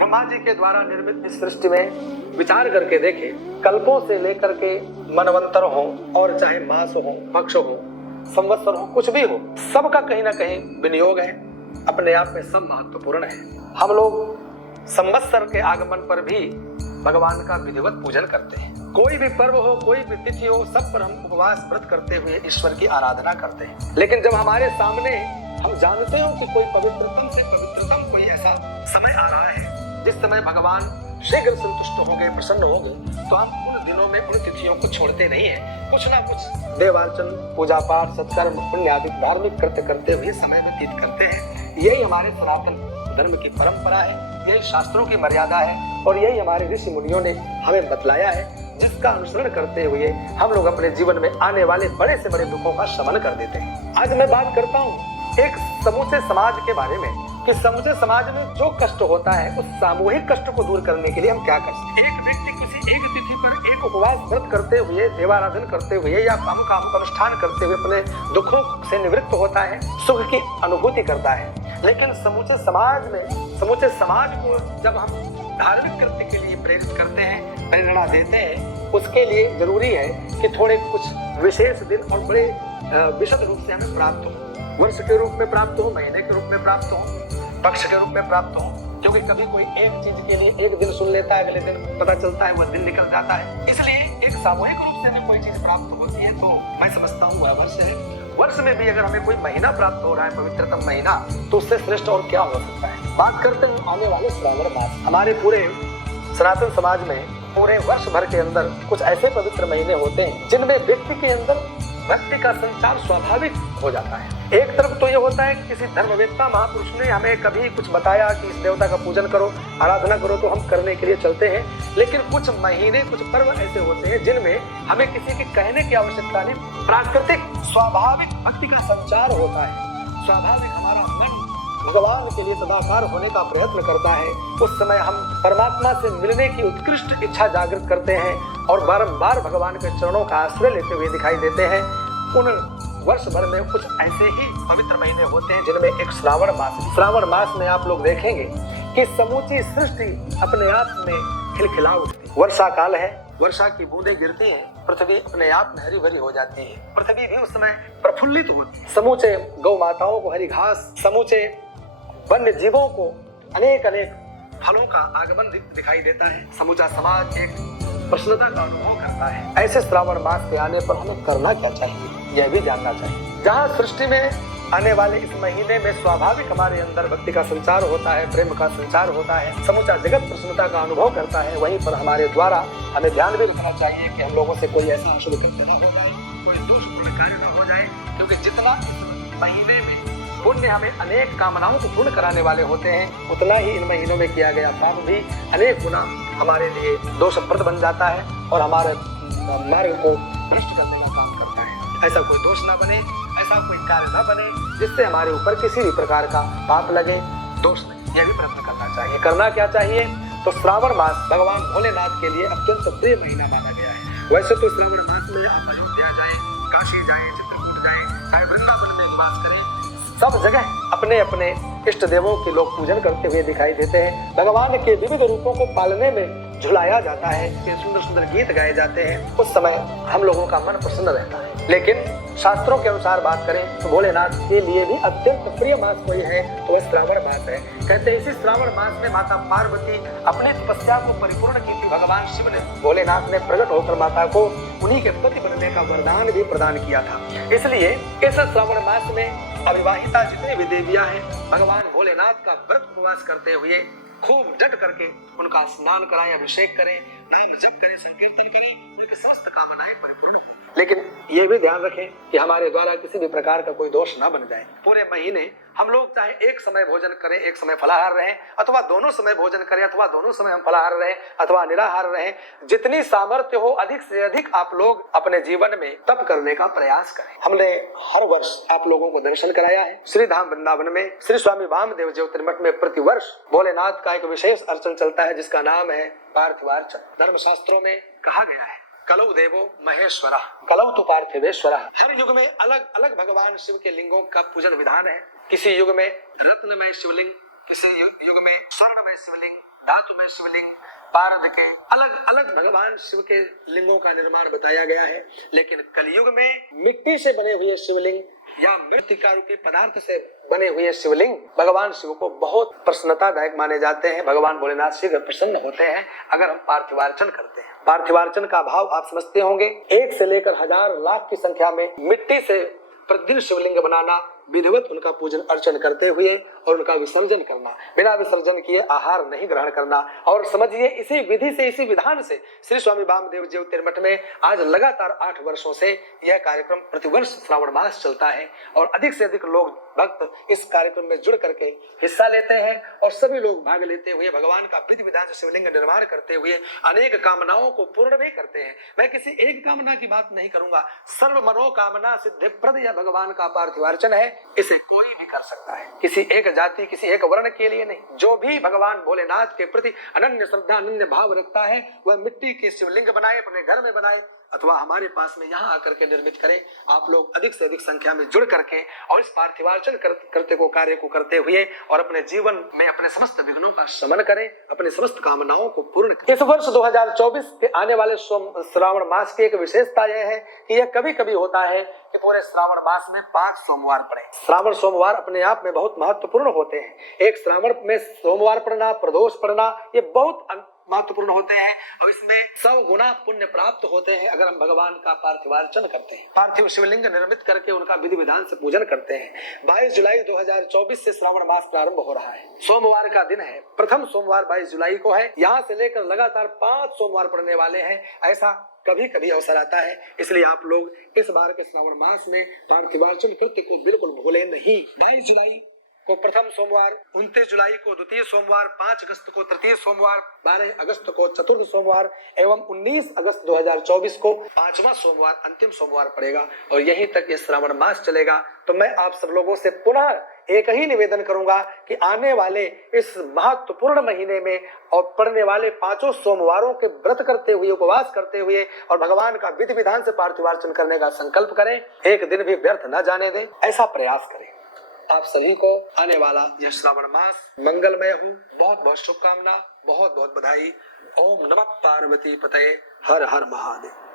ब्रह्मा जी के द्वारा निर्मित इस सृष्टि में विचार करके देखें, कल्पों से लेकर के मनवंतर हो और चाहे मास हो, पक्ष हो, संवत्सर हो, कुछ भी हो, सबका कहीं ना कहीं विनियोग है, अपने आप में सब महत्वपूर्ण है। हम लोग संवत्सर के आगमन पर भी भगवान का विधिवत पूजन करते हैं। कोई भी पर्व हो, कोई भी तिथि हो, सब पर हम उपवास व्रत करते हुए ईश्वर की आराधना करते हैं। लेकिन जब हमारे सामने हम जानते हो कि कोई पवित्रतम से पवित्रतम कोई ऐसा समय आ रहा है जिस समय भगवान शीघ्र संतुष्ट होंगे, प्रसन्न होंगे, तो हम उन दिनों में उन तिथियों को छोड़ते नहीं है। कुछ ना कुछ देवार्चन, पूजा पाठ, सत्कर्म, पुण्य आदि धार्मिक कृत्य करते हुए समय व्यतीत करते हैं। यही हमारे सनातन धर्म की परंपरा है, यही शास्त्रों की मर्यादा है और यही हमारे ऋषि मुनियों ने हमें बतलाया है, जिसका अनुसरण करते हुए हम लोग अपने जीवन में आने वाले बड़े से बड़े दुखों का शमन कर देते हैं। आज मैं बात करता हूँ एक समूचे समाज के बारे में कि समूचे समाज में जो कष्ट होता है उस सामूहिक कष्ट को दूर करने के लिए हम क्या कर सकते हैं। एक व्यक्ति किसी एक तिथि पर एक उपवास व्रत करते हुए, देवाराधन करते हुए या काम का अनुष्ठान करते हुए अपने दुखों से निवृत्त होता है, सुख की अनुभूति करता है। लेकिन समूचे समाज को जब हम धार्मिक कृत्य के लिए प्रेरित करते हैं, प्रेरणा देते हैं, उसके लिए जरूरी है कि थोड़े कुछ विशेष दिन और बड़े विशद रूप से हमें प्राप्त हो, वर्ष के रूप में प्राप्त हो, महीने के रूप में प्राप्त हो, पक्ष के रूप में प्राप्त हो। क्योंकि कभी कोई एक चीज के लिए एक दिन सुन लेता है, अगले दिन पता चलता है वह दिन निकल जाता है। इसलिए एक सामूहिक रूप से हमें कोई चीज प्राप्त होती है तो मैं समझता हूँ वह वर्ष है। वर्ष में भी अगर हमें कोई महीना प्राप्त हो रहा है, पवित्रतम महीना, तो उससे श्रेष्ठ और क्या हो सकता है। बात करते हैं आने वाले श्रावण मास। हमारे पूरे सनातन समाज में पूरे वर्ष भर के अंदर कुछ ऐसे पवित्र महीने होते हैं जिनमें व्यक्ति के अंदर भक्ति का संचार स्वाभाविक हो जाता है। एक तरफ तो ये होता है कि किसी धर्मवेत्ता महापुरुष ने हमें कभी कुछ बताया कि इस देवता का पूजन करो, आराधना करो, तो हम करने के लिए चलते हैं। लेकिन कुछ महीने, कुछ पर्व ऐसे होते हैं जिनमें हमें किसी के कहने की आवश्यकता नहीं, प्राकृतिक स्वाभाविक भक्ति का संचार होता है। स्वाभाविक हमारा मन भगवान के लिए सदाकार होने का प्रयत्न करता है। उस समय हम परमात्मा से मिलने की उत्कृष्ट इच्छा जागृत करते हैं और बारंबार भगवान के चरणों का आश्रय लेते हुए दिखाई देते हैं। उन वर्ष भर में कुछ ऐसे ही पवित्र महीने होते हैं जिनमें एक श्रावण मास में आप लोग देखेंगे कि समूची सृष्टि अपने आप में खिलखिला उठती है। वर्षा काल है, वर्षा की बूंदें गिरती हैं, पृथ्वी अपने आप में हरी भरी हो जाती है। पृथ्वी भी उस समय प्रफुल्लित होती है। समूचे गौ माताओं को हरी घास, समूचे वन्य जीवों को अनेक फलों का आगमन दिखाई देता है। समूचा समाज एक प्रसन्नता का अनुभव करता है। ऐसे श्रावण मास के आने पर हमें करना क्या चाहिए, यह भी जानना चाहिए। जहाँ सृष्टि में आने वाले इस महीने में स्वाभाविक हमारे अंदर भक्ति का संचार होता है, प्रेम का संचार होता है, समूचा जगत प्रसन्नता का अनुभव करता है, वहीं पर हमारे द्वारा हमें ध्यान भी रखना चाहिए कि हम लोगों से कोई ऐसा अशुभ कृत्य न हो जाए, कोई दोषपूर्ण कार्य न हो जाए। क्योंकि जितना इस महीने में पुण्य हमें अनेक कामनाओं को पूर्ण कराने वाले होते हैं, उतना ही इन महीनों में किया गया पाप भी अनेक गुना हमारे लिए दोषप्रद बन जाता है और हमारे मार्ग को भ्रष्ट करने का काम करता है। ऐसा कोई दोष ना बने, ऐसा कोई कार्य न बने जिससे हमारे ऊपर किसी भी प्रकार का पाप लगे, दोष लगे, यह भी प्रयत्न करना चाहिए। करना क्या चाहिए, तो श्रावण मास भगवान भोलेनाथ के लिए अत्यंत प्रिय महीना माना गया है। वैसे तो श्रावण मास में आप अयोध्या जाए, काशी जाए, चित्रकूट जाए, चाहे वृंदावन में निवास करें, सब जगह अपने अपने इष्ट देवों के लोग पूजन करते हुए दिखाई देते हैं। भगवान के विविध रूपों को पालने में झुलाया जाता है, सुंदर सुंदर गीत गाए जाते हैं। उस समय हम लोगों का मन प्रसन्न रहता है। लेकिन शास्त्रों के अनुसार बात करें तो भोलेनाथ के लिए भी अत्यंत प्रिय मास कोई है तो वह श्रावण मास है। कहते हैं इसी श्रावण मास में माता पार्वती अपनी तपस्या को परिपूर्ण की थी। भगवान शिव ने, भोलेनाथ ने प्रकट होकर माता को उन्हीं के पति बनने का वरदान भी प्रदान किया था। इसलिए इस श्रावण मास में अविवाहिता जितनी भी देवियां हैं, भगवान भोलेनाथ का व्रत उपवास करते हुए खूब डट करके उनका स्नान कराएं, अभिषेक करें, नाम जप करें, संकीर्तन करें, उनकी समस्त कामनाएं परिपूर्ण हो। लेकिन ये भी ध्यान रखें कि हमारे द्वारा किसी भी प्रकार का कोई दोष न बन जाए। पूरे महीने हम लोग चाहे एक समय भोजन करें, एक समय फलाहार रहें, अथवा दोनों समय भोजन करें, अथवा दोनों समय हम फलाहार रहें अथवा निराहार रहें, जितनी सामर्थ्य हो अधिक से अधिक आप लोग अपने जीवन में तप करने का प्रयास करें। हमने हर वर्ष आप लोगों को दर्शन कराया है। श्री धाम वृंदावन में श्री स्वामी वामदेव ज्योतिर्मठ में प्रतिवर्ष भोलेनाथ का एक विशेष अर्चन चलता है जिसका नाम है पार्थिवार्चन। धर्मशास्त्रों में कहा गया है कलौ देवो महेश्वरा, कलौ तु पार्थिवेश्वरा। हर युग में अलग अलग भगवान शिव के लिंगों का पूजन विधान है। किसी युग में रत्नमय शिवलिंग, किसी युग में स्वर्णमय शिवलिंग, धातु में शिवलिंग, पारद के अलग अलग भगवान शिव के लिंगों का निर्माण बताया गया है। लेकिन कलयुग में मिट्टी से बने हुए शिवलिंग या मृत्तिका रूपी पदार्थ से बने हुए शिवलिंग भगवान शिव को बहुत प्रसन्नतादायक माने जाते हैं। भगवान भोलेनाथ शीघ्र प्रसन्न होते हैं अगर हम पार्थिवार्चन करते हैं। पार्थिवार्चन का भाव आप समझते होंगे, 1 से लेकर 1000 लाख की संख्या में मिट्टी से प्रतिदिन शिवलिंग बनाना, विधिवत उनका पूजन अर्चन करते हुए और उनका विसर्जन करना, बिना विसर्जन किए आहार नहीं ग्रहण करना। और समझिए इसी विधि से, इसी विधान से श्री स्वामी वामदेव ज्योतिर्मठ में आज लगातार 8 वर्षों से यह कार्यक्रम प्रतिवर्ष श्रावण मास चलता है और अधिक से अधिक लोग भक्त इस कार्यक्रम में जुड़ करके हिस्सा लेते हैं और सभी लोग भाग लेते हुए भगवान का विधि विधान से शिवलिंग निर्माण करते हुए अनेक कामनाओं को पूर्ण भी करते हैं। मैं किसी एक कामना की बात नहीं करूंगा, सर्व मनोकामना सिद्धिप्रद यह भगवान का पार्थिवार्चन है। इसे कोई भी कर सकता है, किसी एक जाति, किसी एक वर्ण के लिए नहीं। जो भी भगवान भोलेनाथ के प्रति अनन्य श्रद्धा, अनन्य भाव रखता है वह मिट्टी के शिवलिंग बनाए, अपने घर में बनाए अथवा हमारे पास में यहाँ आकर के निर्मित करें। आप लोग अधिक से अधिक संख्या में जुड़ करके और इस पार्थिवार्चन करते को कार्य को करते हुए और अपने जीवन में अपने समस्त विघ्नों का शमन करें, अपने समस्त कामनाओं को पूर्ण करें। इस वर्ष 2024 के आने वाले श्रावण मास की एक विशेषता यह है कि यह कभी कभी होता है कि पूरे श्रावण मास में 5 सोमवार पड़े। श्रावण सोमवार अपने आप में बहुत महत्वपूर्ण होते हैं। एक श्रावण में सोमवार पड़ना, प्रदोष पड़ना, ये बहुत महत्वपूर्ण होते हैं और इसमें 100 गुना पुण्य प्राप्त होते हैं अगर हम भगवान का पार्थिवार्चन करते हैं, पार्थिव शिवलिंग निर्मित करके उनका विधि विधान से पूजन करते हैं। 22 जुलाई 2024 से श्रावण मास प्रारंभ हो रहा है। सोमवार का दिन है, प्रथम सोमवार 22 जुलाई को है। यहाँ से लेकर लगातार 5 सोमवार पड़ने वाले हैं। ऐसा कभी कभी अवसर आता है, इसलिए आप लोग इस बार के श्रावण मास में पार्थिवार्चन कृत्य को बिल्कुल भूलें नहीं। 22 जुलाई को प्रथम सोमवार, 29 जुलाई को द्वितीय सोमवार, 5 अगस्त को तृतीय सोमवार, 12 अगस्त को चतुर्थ सोमवार एवं 19 अगस्त 2024 को 5वां सोमवार अंतिम सोमवार पड़ेगा और यहीं तक ये श्रावण मास चलेगा। तो मैं आप सब लोगों से पुनः एक ही निवेदन करूंगा कि आने वाले इस महत्वपूर्ण महीने में और पड़ने वाले 5 सोमवारों के व्रत करते हुए, उपवास करते हुए और भगवान का विधि विधान से पार्थिवार्चन करने का संकल्प करें। एक दिन भी व्यर्थ न जाने दें, ऐसा प्रयास करें। आप सभी को आने वाला यह श्रावण मास मंगलमय हो। बहुत बहुत शुभकामना, बहुत बहुत बधाई। ओम नमः पार्वती पतये, हर हर महादेव।